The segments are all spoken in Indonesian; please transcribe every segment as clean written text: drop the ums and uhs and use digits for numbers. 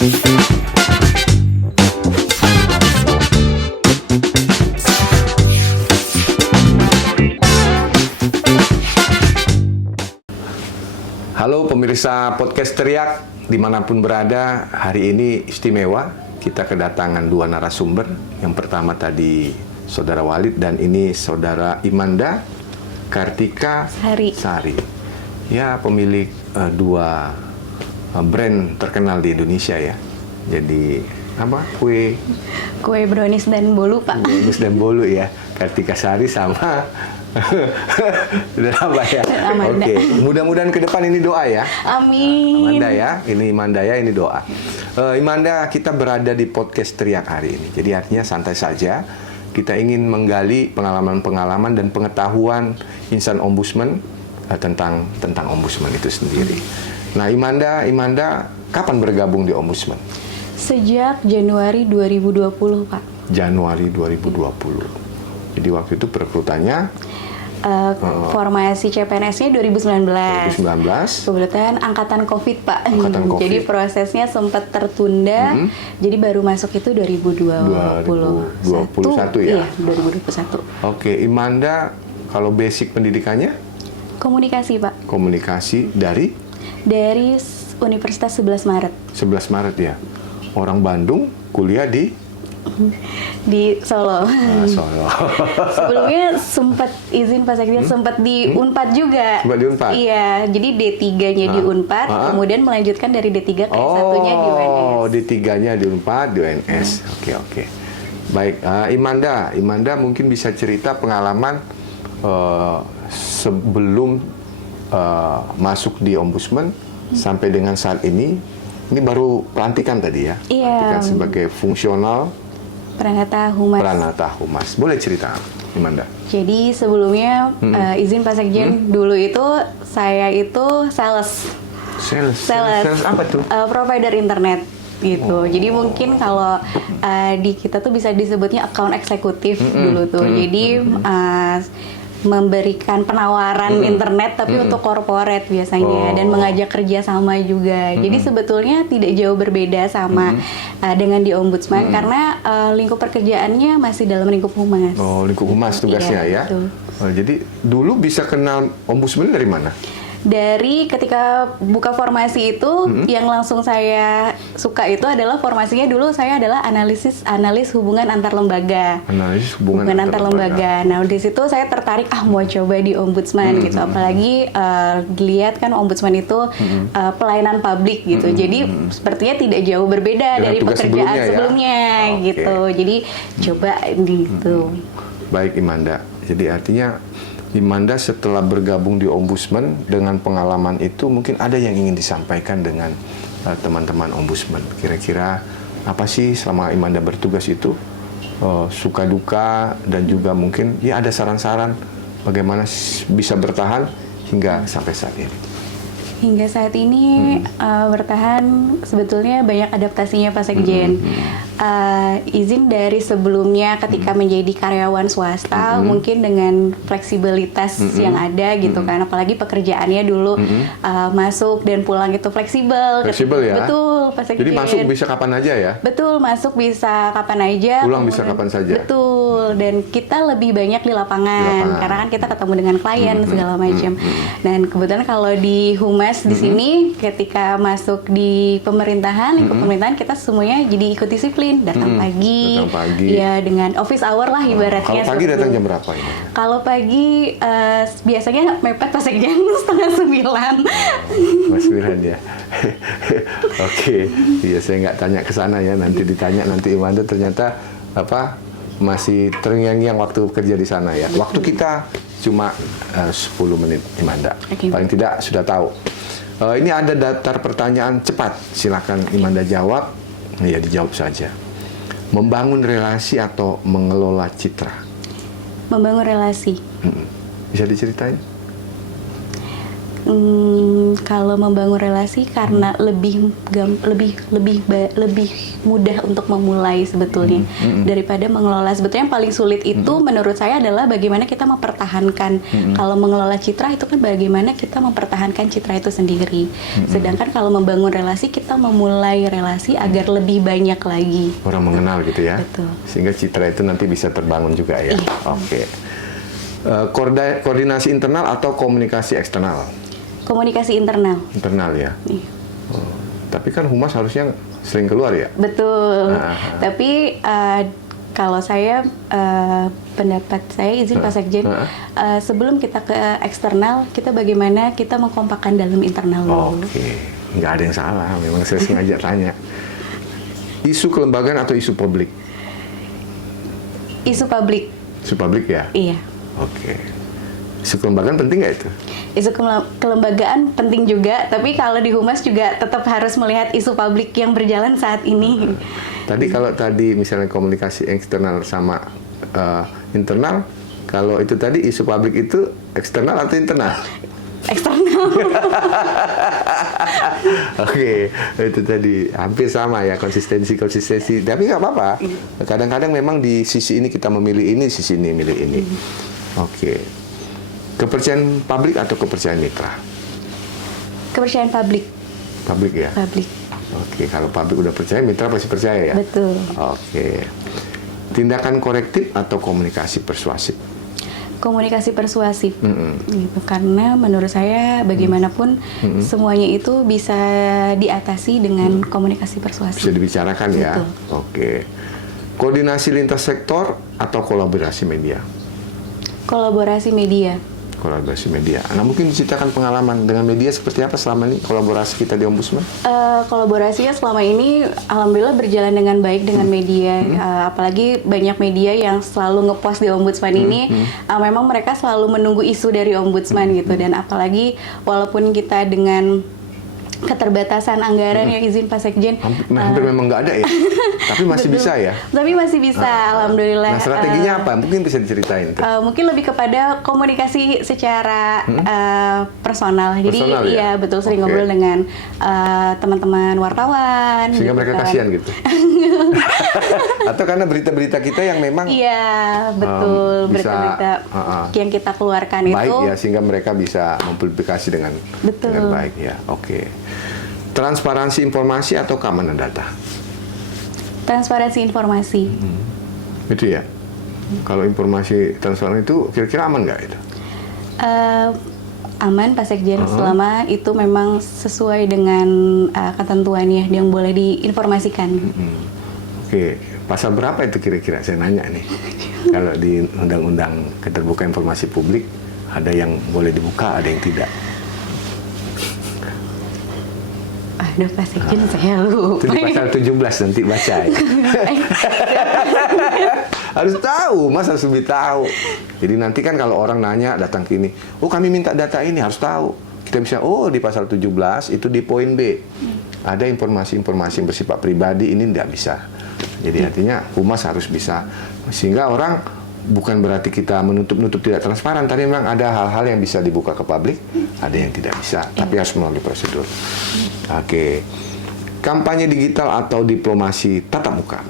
Halo pemirsa podcast Teriak, dimanapun berada, hari ini istimewa. Kita kedatangan dua narasumber. Yang pertama tadi Saudara Walid dan ini Saudara Imanda Kartika Sari. Ya, pemilik dua brand terkenal di Indonesia ya. Jadi apa? Kue brownies dan bolu, Pak. Brownies dan bolu ya. Kartika Sari sama sudah apa ya? Oke, mudah-mudahan ke depan ini doa ya. Amin. Imanda ya, ini Imanda ya, ini doa. Imanda, kita berada di podcast Teriak hari ini. Jadi artinya santai saja. Kita ingin menggali pengalaman-pengalaman dan pengetahuan insan ombudsman tentang ombudsman itu sendiri. Nah, Imanda, kapan bergabung di ombudsman? Sejak Januari 2020, Pak. Januari 2020. Jadi waktu itu perekrutannya formasi CPNS-nya 2019. Kebetulan angkatan COVID, Pak. COVID. Jadi prosesnya sempat tertunda. Jadi baru masuk itu 2021 ya? Iya, 2021. Oke, Imanda, kalau basic pendidikannya? Komunikasi, Pak. Komunikasi dari Universitas 11 Maret. 11 Maret ya. Orang Bandung, kuliah di Solo. Solo. Sebelumnya sempat izin Pak Sekjen, sempat di Unpad juga. Sempat di Unpad? Iya, jadi D3-nya di Unpad, kemudian melanjutkan dari D3 ke S1-nya di UNS. Oh, D3-nya di Unpad, di UNS. Oke. Baik, Imanda mungkin bisa cerita pengalaman sebelum masuk di Ombudsman sampai dengan saat ini. Ini baru pelantikan tadi ya? Iya. Pelantikan sebagai fungsional Pranata Humas. Boleh cerita, Imanda? Jadi sebelumnya izin Pak Sekjen, dulu itu saya itu sales. Sales apa tuh? Provider internet gitu. Jadi mungkin kalau di kita tuh bisa disebutnya account eksekutif dulu tuh. Jadi memberikan penawaran internet tapi untuk corporate biasanya dan mengajak kerja sama juga. Jadi sebetulnya tidak jauh berbeda sama dengan di ombudsman karena lingkup pekerjaannya masih dalam lingkup humas. Oh, lingkup humas tugasnya ya. Jadi dulu bisa kenal ombudsman dari mana? Dari ketika buka formasi itu yang langsung saya suka itu adalah formasinya dulu saya adalah analis hubungan antar lembaga. Analis hubungan antar lembaga. Nah, di situ saya tertarik mau coba di ombudsman gitu. Apalagi dilihat kan ombudsman itu pelayanan publik gitu. Jadi sepertinya tidak jauh berbeda dengan dari pekerjaan sebelumnya ya? Gitu. Jadi coba gitu. Baik, Imanda. Jadi artinya Imanda setelah bergabung di Ombudsman dengan pengalaman itu mungkin ada yang ingin disampaikan dengan teman-teman Ombudsman. Kira-kira apa sih selama Imanda bertugas itu suka duka dan juga mungkin ya ada saran-saran bagaimana bisa bertahan hingga sampai saat ini. Hingga saat ini bertahan sebetulnya banyak adaptasinya Pak Sekjen. Izin dari sebelumnya ketika menjadi karyawan swasta mungkin dengan fleksibilitas yang ada gitu kan, apalagi pekerjaannya dulu masuk dan pulang itu fleksibel ya? Betul Pak Sekjen. Jadi masuk bisa kapan aja ya? Betul, masuk bisa kapan aja, pulang bisa kapan saja. Betul, dan kita lebih banyak di lapangan. Karena kan kita ketemu dengan klien segala macam. Dan kebetulan kalau di humas di sini ketika masuk di pemerintahan, lingkup pemerintahan kita semuanya jadi ikut disiplin. Datang pagi, ya dengan office hour lah ibaratnya. Kalau pagi datang jam berapa ini? Kalau pagi biasanya mepet pas jam 8:30. 8:30 ya. Oke, iya saya nggak tanya ke sana ya. Nanti ditanya nanti Imanda ternyata masih terngiang-ngiang waktu kerja di sana ya. Waktu kita cuma 10 menit, Imanda. Paling tidak sudah tahu. Ini ada daftar pertanyaan cepat. Silakan Imanda jawab. Ya dijawab saja. Membangun relasi atau mengelola citra? Membangun relasi. Bisa diceritain? Kalau membangun relasi karena lebih mudah untuk memulai sebetulnya daripada mengelola. Sebetulnya yang paling sulit itu menurut saya adalah bagaimana kita mempertahankan. Kalau mengelola citra itu kan bagaimana kita mempertahankan citra itu sendiri. Sedangkan kalau membangun relasi, kita memulai relasi agar lebih banyak lagi. Orang mengenal gitu ya. Betul. Sehingga citra itu nanti bisa terbangun juga ya. Iya. Oke. Koordinasi internal atau komunikasi eksternal? Komunikasi internal. Internal ya. Iya. Oh, tapi kan humas harusnya sering keluar ya? Betul. Tapi kalau saya pendapat saya izin Pak Sekjen, sebelum kita ke eksternal, kita bagaimana kita mengkompakkan dalam internal dulu. Oke, nggak ada yang salah. Memang saya sengaja tanya. Isu kelembagaan atau isu publik? Isu publik. Isu publik ya? Iya. Oke. Isu kelembagaan penting nggak itu? Isu kelembagaan penting juga, tapi kalau di humas juga tetap harus melihat isu publik yang berjalan saat ini. Tadi kalau tadi misalnya komunikasi eksternal sama internal, kalau itu tadi isu publik itu eksternal atau internal? Eksternal. Oke, itu tadi hampir sama ya, konsistensi. Tapi nggak apa-apa. Kadang-kadang memang di sisi ini kita memilih ini, sisi ini milih ini. Oke. Kepercayaan publik atau kepercayaan mitra? Kepercayaan publik. Publik ya? Publik. Oke, kalau publik udah percaya, mitra pasti percaya ya? Betul. Oke. Tindakan korektif atau komunikasi persuasif? Komunikasi persuasif, gitu. Karena menurut saya bagaimanapun semuanya itu bisa diatasi dengan komunikasi persuasif. Bisa dibicarakan ya? Betul. Oke. Koordinasi lintas sektor atau kolaborasi media? Kolaborasi media. Kolaborasi media. Nah, mungkin diceritakan pengalaman dengan media seperti apa selama ini kolaborasi kita di Ombudsman? Kolaborasinya selama ini alhamdulillah berjalan dengan baik dengan media. Apalagi banyak media yang selalu ngepost di Ombudsman ini. Memang mereka selalu menunggu isu dari Ombudsman gitu. Dan apalagi walaupun kita dengan keterbatasan anggaran ya izin Pak Sekjen. Hampir memang nggak ada ya, tapi masih betul. Bisa ya. Tapi masih bisa, alhamdulillah. Nah, strateginya apa? Mungkin bisa diceritain. Mungkin lebih kepada komunikasi secara personal. Jadi Personal, ya? iya betul sering ngobrol dengan teman-teman wartawan. Sehingga gitu mereka kan. kasihan gitu. Atau karena berita-berita kita yang memang Iya betul bisa, berita-berita yang kita keluarkan baik itu ya, sehingga mereka bisa mempublikasi dengan baik ya. Oke. Transparansi informasi atau keamanan data? Transparansi informasi. Itu ya. Kalau informasi transparan itu kira-kira aman nggak itu? Aman Pak Sekjen selama itu memang sesuai dengan ketentuannya yang boleh diinformasikan. Oke, pasal berapa itu kira-kira? Saya nanya nih. Kalau di Undang-Undang Keterbukaan Informasi Publik ada yang boleh dibuka, ada yang tidak. Aduh Pak Sekjen saya lupa. Itu di pasal 17 nanti baca ya. Harus tahu, Mas harus lebih tahu. Jadi nanti kan kalau orang nanya datang ke ini, oh kami minta data ini, harus tahu. Kita bisa, oh di pasal 17 itu di poin B. Ada informasi-informasi yang bersifat pribadi, ini tidak bisa. Jadi artinya humas harus bisa. Sehingga orang bukan berarti kita menutup-nutup tidak transparan. Tadi memang ada hal-hal yang bisa dibuka ke publik, ada yang tidak bisa. Tapi harus melalui prosedur. Oke. Kampanye digital atau diplomasi tatap muka?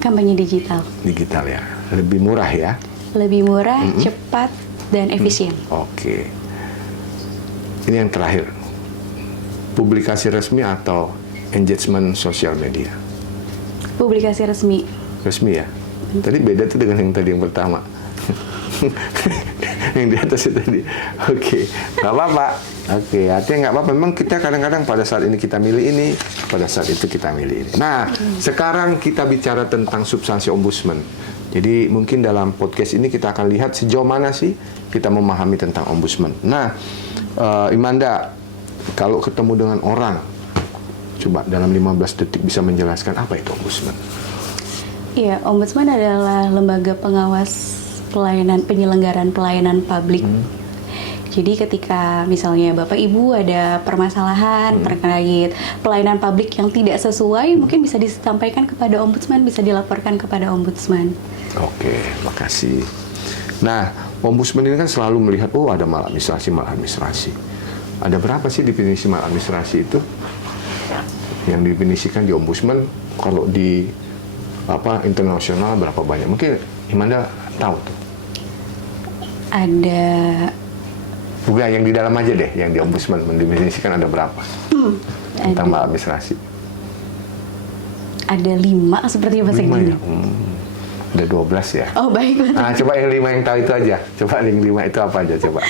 Kampanye digital. Digital ya. Lebih murah ya? Lebih murah, cepat, dan efisien. Oke. Ini yang terakhir. Publikasi resmi atau engagement sosial media? Publikasi resmi. Resmi ya? Tadi beda tuh dengan yang tadi yang pertama. Yang di atas itu tadi. Oke. Nggak apa-apa. Oke, artinya nggak apa-apa. Memang kita kadang-kadang pada saat ini kita milih ini, pada saat itu kita milih ini. Nah, sekarang kita bicara tentang substansi ombudsman. Jadi mungkin dalam podcast ini kita akan lihat sejauh mana sih kita memahami tentang ombudsman. Nah, Imanda, kalau ketemu dengan orang, coba dalam 15 detik bisa menjelaskan apa itu ombudsman. Iya, ombudsman adalah lembaga pengawas penyelenggaraan pelayanan publik. Jadi ketika misalnya Bapak Ibu ada permasalahan terkait pelayanan publik yang tidak sesuai, mungkin bisa disampaikan kepada ombudsman, bisa dilaporkan kepada ombudsman. Oke, makasih. Nah, ombudsman ini kan selalu melihat, oh ada maladministrasi. Ada berapa sih definisi maladministrasi itu? Yang definisikan di Ombudsman, kalau di internasional berapa banyak? Mungkin Imanda tahu tuh. Ada. Bukan yang di dalam aja deh, yang di Ombudsman mendefinisikan ada berapa tentang maladministrasi? Ada 5 seperti Pak 5 Sekjen. ya? Ada 12 ya? Oh baik Pak. Nah, coba yang 5 yang tahu itu aja. Coba yang 5 itu apa aja coba?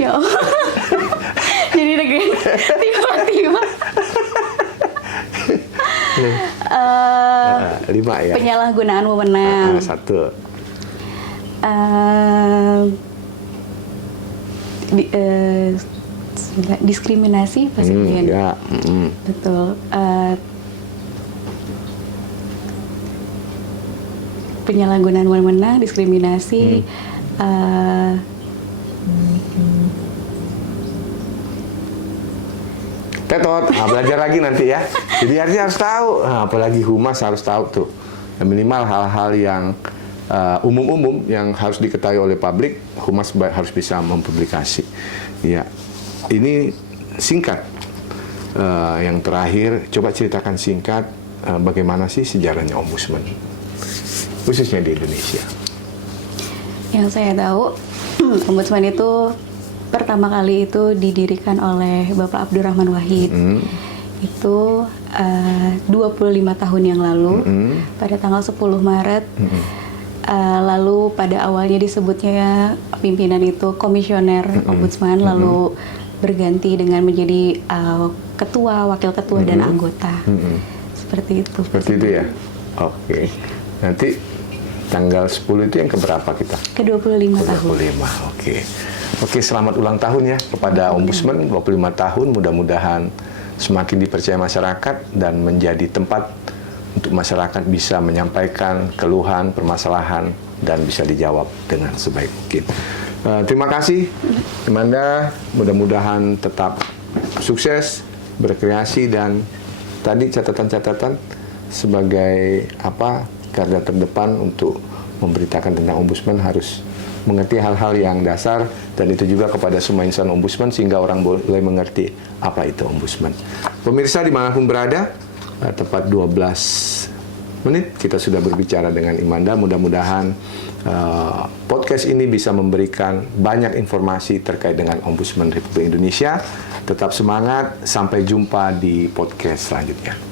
Ya Allah. Jadi negeri tiba-tiba. 5 ya? Penyalahgunaan wewenang. 1. Diskriminasi Pak Sekjen. Ya. Betul. Penyalahgunaan wewenang, diskriminasi, Tetot, belajar lagi nanti ya. Jadi artinya harus tahu, apalagi humas harus tahu tuh. Minimal hal-hal yang umum-umum yang harus diketahui oleh publik, humas harus bisa mempublikasi. Ya, ini singkat. Yang terakhir, coba ceritakan singkat bagaimana sih sejarahnya Ombudsman, khususnya di Indonesia. Yang saya tahu, Ombudsman itu pertama kali itu didirikan oleh Bapak Abdurrahman Wahid. Itu 25 tahun yang lalu, pada tanggal 10 Maret. Lalu pada awalnya disebutnya pimpinan itu komisioner Ombudsman, lalu berganti dengan menjadi ketua, wakil ketua, dan anggota. Seperti itu. Seperti itu ya? Oke. Nanti tanggal 10 itu yang keberapa kita? Ke-25 tahun. 25, oke. Oke, selamat ulang tahun ya kepada Ombudsman, 25 tahun. Mudah-mudahan semakin dipercaya masyarakat dan menjadi tempat untuk masyarakat bisa menyampaikan keluhan, permasalahan, dan bisa dijawab dengan sebaik mungkin. Terima kasih, Imanda. Mudah-mudahan tetap sukses, berkreasi, dan tadi catatan-catatan sebagai garda terdepan untuk memberitakan tentang Ombudsman harus mengerti hal-hal yang dasar, dan itu juga kepada semua insan Ombudsman sehingga orang boleh mengerti apa itu Ombudsman. Pemirsa dimanapun berada, tepat 12 menit kita sudah berbicara dengan Imanda. Mudah-mudahan podcast ini bisa memberikan banyak informasi terkait dengan Ombudsman Republik Indonesia. Tetap semangat, sampai jumpa di podcast selanjutnya.